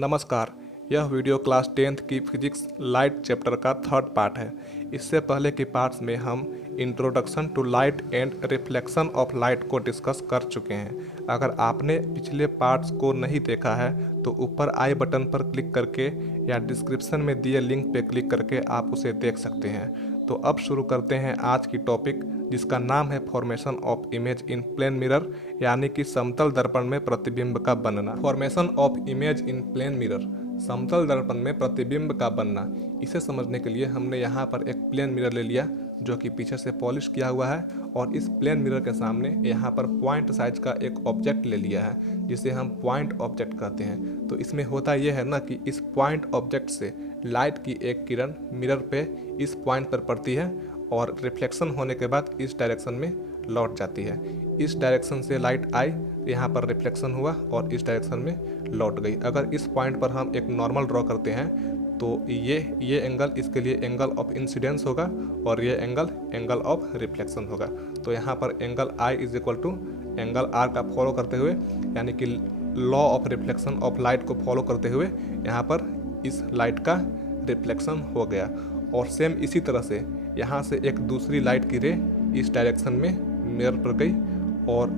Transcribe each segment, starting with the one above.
नमस्कार। यह video class 10th की फिजिक्स लाइट चैप्टर का थर्ड पार्ट है। इससे पहले के पार्ट्स में हम introduction to light and reflection of light को डिस्कस कर चुके हैं। अगर आपने पिछले पार्ट्स को नहीं देखा है तो ऊपर आई बटन पर क्लिक करके या डिस्क्रिप्शन में दिए लिंक पर क्लिक करके आप उसे देख सकते हैं। तो अब शुरू करते हैं आज की टॉपिक, जिसका नाम है formation of image in plane mirror, यानी कि समतल दर्पण में प्रतिबिंब का बनना। Formation of image in plane mirror, समतल दर्पण में प्रतिबिंब का बनना। इसे समझने के लिए हमने यहाँ पर एक प्लेन मिरर ले लिया जो कि पीछे से पॉलिश किया हुआ है, और इस प्लेन मिरर के सामने यहाँ पर पॉइंट साइज का एक ऑब्जेक्ट ले लिया है जिसे हम पॉइंट ऑब्जेक्ट कहते हैं। तो इसमें होता यह है ना कि इस पॉइंट ऑब्जेक्ट से लाइट की एक किरण मिरर पे इस पॉइंट पर पड़ती है और रिफ्लेक्शन होने के बाद इस डायरेक्शन में लौट जाती है। इस डायरेक्शन से लाइट आई, यहाँ पर रिफ्लेक्शन हुआ और इस डायरेक्शन में लौट गई। अगर इस पॉइंट पर हम एक नॉर्मल ड्रॉ करते हैं तो ये एंगल इसके लिए एंगल ऑफ इंसिडेंस होगा और ये एंगल ऑफ रिफ्लेक्शन होगा। तो यहाँ पर angle i is equal to angle r का फॉलो करते हुए, यानी कि law of reflection of light को फॉलो करते हुए यहाँ पर इस लाइट का रिफ्लेक्शन हो गया। और सेम इसी तरह से यहाँ से एक दूसरी लाइट की रे इस डायरेक्शन में मिरर पर गई और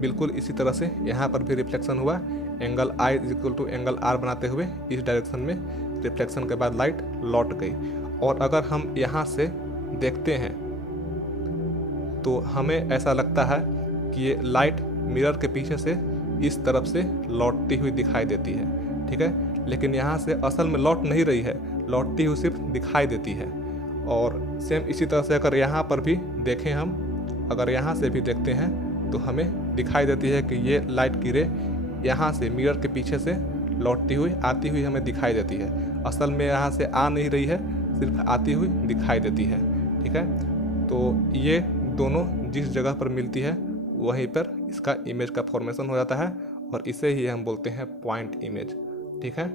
बिल्कुल इसी तरह से यहाँ पर भी रिफ्लेक्शन हुआ। Angle i is equal to angle r बनाते हुए इस डायरेक्शन में रिफ्लेक्शन के बाद लाइट लौट गई। और अगर हम यहाँ से देखते हैं तो हमें ऐसा लगता है कि ये लाइट मिरर के पीछे से इस तरफ से लौटती हुई दिखाई देती है, ठीक है। लेकिन यहाँ से असल में लौट नहीं रही है, लौटती हुई सिर्फ दिखाई देती है। और सेम इसी तरह से अगर यहाँ पर भी देखें हम, अगर यहाँ से भी देखते हैं तो हमें दिखाई देती है कि ये लाइट की रे यहाँ से मिरर के पीछे से लौटती हुई आती हुई हमें दिखाई देती है। असल में यहाँ से आ नहीं रही है, सिर्फ आती हुई दिखाई देती है, ठीक है। तो ये दोनों जिस जगह पर मिलती है वहीं पर इसका इमेज का फॉर्मेशन हो जाता है और इसे ही हम बोलते हैं पॉइंट इमेज, ठीक है।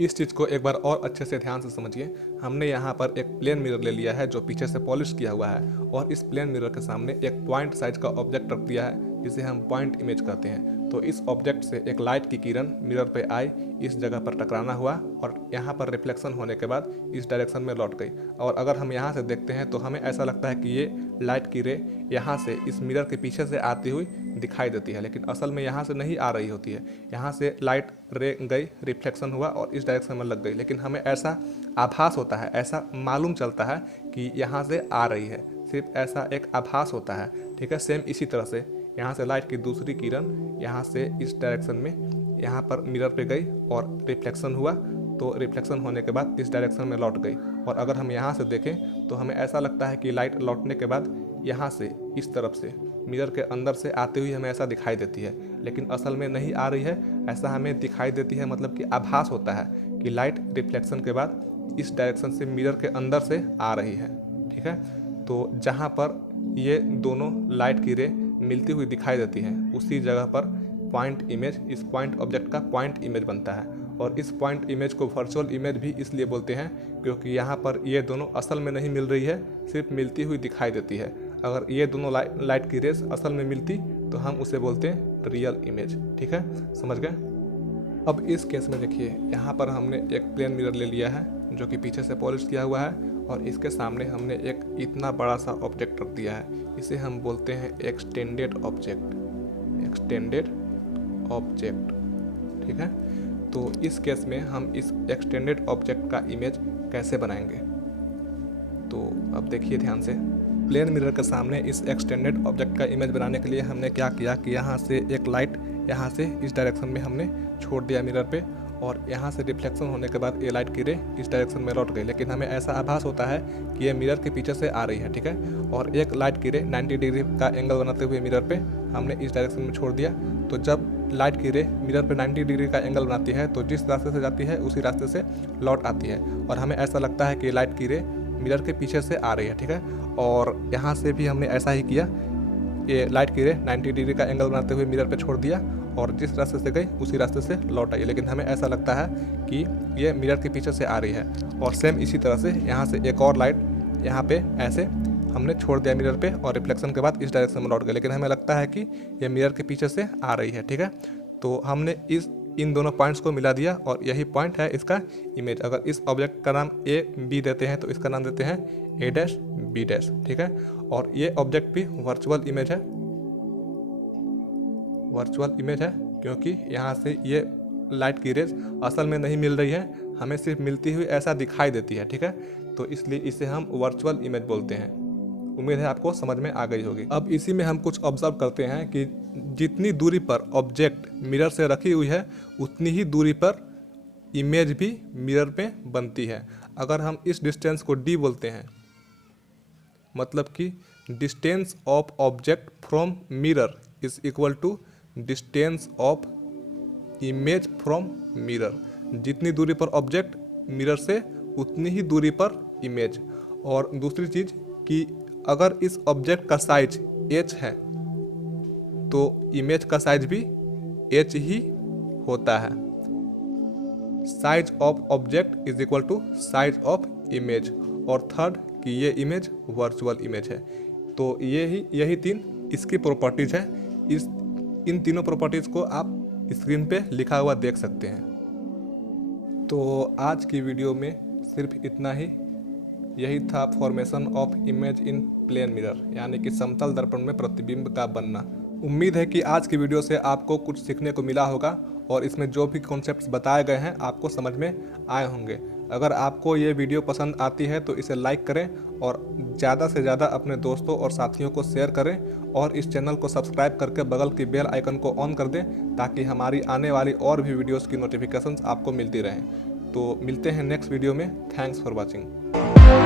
इस चीज़ को एक बार और अच्छे से ध्यान से समझिए। हमने यहाँ पर एक प्लेन मिरर ले लिया है जो पीछे से पॉलिश किया हुआ है, और इस प्लेन मिरर के सामने एक पॉइंट साइज का ऑब्जेक्ट रख दिया है जिसे हम पॉइंट इमेज कहते हैं। तो इस ऑब्जेक्ट से एक लाइट की किरण मिरर पे आई, इस जगह पर टकराना हुआ और यहाँ पर रिफ्लेक्शन होने के बाद इस डायरेक्शन में लौट गई। और अगर हम यहाँ से देखते हैं तो हमें ऐसा लगता है कि ये लाइट की रे यहाँ से इस मिरर के पीछे से आती हुई दिखाई देती है, लेकिन असल में यहाँ से नहीं आ रही होती है। यहाँ से लाइट रे गई, रिफ्लेक्शन हुआ और इस डायरेक्शन में लग गई, लेकिन हमें ऐसा आभास होता है, ऐसा मालूम चलता है कि यहाँ से आ रही है, सिर्फ ऐसा एक आभास होता है, ठीक है। सेम इसी तरह से यहाँ से लाइट की दूसरी किरण यहाँ से इस डायरेक्शन में यहाँ पर मिरर पे गई और रिफ्लेक्शन हुआ, तो रिफ्लेक्शन होने के बाद इस डायरेक्शन में लौट गई। और अगर हम यहाँ से देखें तो हमें ऐसा लगता है कि लाइट लौटने के बाद यहाँ से इस तरफ से मिरर के अंदर से आती हुई हमें ऐसा दिखाई देती है, लेकिन असल में नहीं आ रही है, ऐसा हमें दिखाई देती है, मतलब कि आभास होता है कि लाइट रिफ्लेक्शन के बाद इस डायरेक्शन से मिरर के अंदर से आ रही है, ठीक है। तो जहाँ पर ये दोनों लाइट की रे मिलती हुई दिखाई देती है उसी जगह पर पॉइंट इमेज, इस पॉइंट ऑब्जेक्ट का पॉइंट इमेज बनता है। और इस पॉइंट इमेज को वर्चुअल इमेज भी इसलिए बोलते हैं क्योंकि यहाँ पर ये दोनों असल में नहीं मिल रही है, सिर्फ मिलती हुई दिखाई देती है। अगर ये दोनों लाइट की रेस असल में मिलती तो हम उसे बोलते हैं रियल इमेज, ठीक है, समझ गए। अब इस केस में देखिए, यहाँ पर हमने एक प्लेन मिरर ले लिया है जो कि पीछे से पॉलिश किया हुआ है, और इसके सामने हमने एक इतना बड़ा सा ऑब्जेक्ट रख दिया है। इसे हम बोलते हैं एक्सटेंडेड ऑब्जेक्ट, एक्सटेंडेड ऑब्जेक्ट, ठीक है। तो इस केस में हम इस एक्सटेंडेड ऑब्जेक्ट का इमेज कैसे बनाएंगे, तो अब देखिए ध्यान से। प्लेन मिरर के सामने इस एक्सटेंडेड ऑब्जेक्ट का इमेज बनाने के लिए हमने क्या किया कि यहाँ से एक लाइट यहाँ से इस डायरेक्शन में हमने छोड़ दिया मिरर पे, और यहाँ से रिफ्लेक्शन होने के बाद ये लाइट की रे इस डायरेक्शन में लौट गई, लेकिन हमें ऐसा आभास होता है कि ये मिरर के पीछे से आ रही है, ठीक है। और एक लाइट की रे 90 डिग्री का एंगल बनाते हुए मिरर पे हमने इस डायरेक्शन में छोड़ दिया। तो जब लाइट की रे मिरर पे 90 डिग्री का एंगल बनाती है तो जिस रास्ते से जाती है उसी रास्ते से लौट आती है, और हमें ऐसा लगता है कि लाइट की रे मिरर के पीछे से आ रही है, ठीक है। और यहाँ से भी हमने ऐसा ही किया, ये लाइट की रे 90 डिग्री का एंगल बनाते हुए मिरर पे छोड़ दिया और जिस रास्ते से गई उसी रास्ते से लौट आई, लेकिन हमें ऐसा लगता है कि ये मिरर के पीछे से आ रही है। और सेम इसी तरह से यहाँ से एक और लाइट यहाँ पे ऐसे हमने छोड़ दिया मिरर पे और रिफ्लेक्शन के बाद इस डायरेक्शन में लौट गए, लेकिन हमें लगता है कि ये मिरर के पीछे से आ रही है, ठीक है। तो हमने इस इन दोनों पॉइंट्स को मिला दिया और यही पॉइंट है इसका इमेज। अगर इस ऑब्जेक्ट का नाम ए बी देते हैं तो इसका नाम देते हैं ए डैश बी डैश, ठीक है। और ये ऑब्जेक्ट भी वर्चुअल इमेज है, वर्चुअल इमेज है, क्योंकि यहाँ से ये लाइट की रेज असल में नहीं मिल रही है, हमें सिर्फ मिलती हुई ऐसा दिखाई देती है, ठीक है। तो इसलिए इसे हम वर्चुअल इमेज बोलते हैं। उम्मीद है आपको समझ में आ गई होगी। अब इसी में हम कुछ ऑब्जर्व करते हैं कि जितनी दूरी पर ऑब्जेक्ट मिरर से रखी हुई है उतनी ही दूरी पर इमेज भी मिरर पे बनती है। अगर हम इस डिस्टेंस को डी बोलते हैं, मतलब कि distance of object from mirror is equal to distance of image from mirror. जितनी दूरी पर ऑब्जेक्ट मिरर से उतनी ही दूरी पर इमेज। और दूसरी चीज़ कि अगर इस ऑब्जेक्ट का साइज h है तो इमेज का साइज भी h ही होता है। Size of object is equal to size of image. और थर्ड कि ये इमेज वर्चुअल इमेज है। तो यही तीन इसकी प्रॉपर्टीज है। इन तीनों प्रॉपर्टीज को आप स्क्रीन पे लिखा हुआ देख सकते हैं। तो आज की वीडियो में सिर्फ इतना ही। यही था formation of image in plane mirror, यानी कि समतल दर्पण में प्रतिबिंब का बनना। उम्मीद है कि आज की वीडियो से आपको कुछ सीखने को मिला होगा और इसमें जो भी कॉन्सेप्ट्स बताए गए हैं आपको समझ में आए होंगे। अगर आपको ये वीडियो पसंद आती है तो इसे लाइक करें और ज़्यादा से ज़्यादा अपने दोस्तों और साथियों को शेयर करें और इस चैनल को सब्सक्राइब करके बगल की बेल आइकन को ऑन कर दें ताकि हमारी आने वाली और भी वीडियोज़ की नोटिफिकेशंस आपको मिलती रहें। तो मिलते हैं नेक्स्ट वीडियो में। Thanks for watching.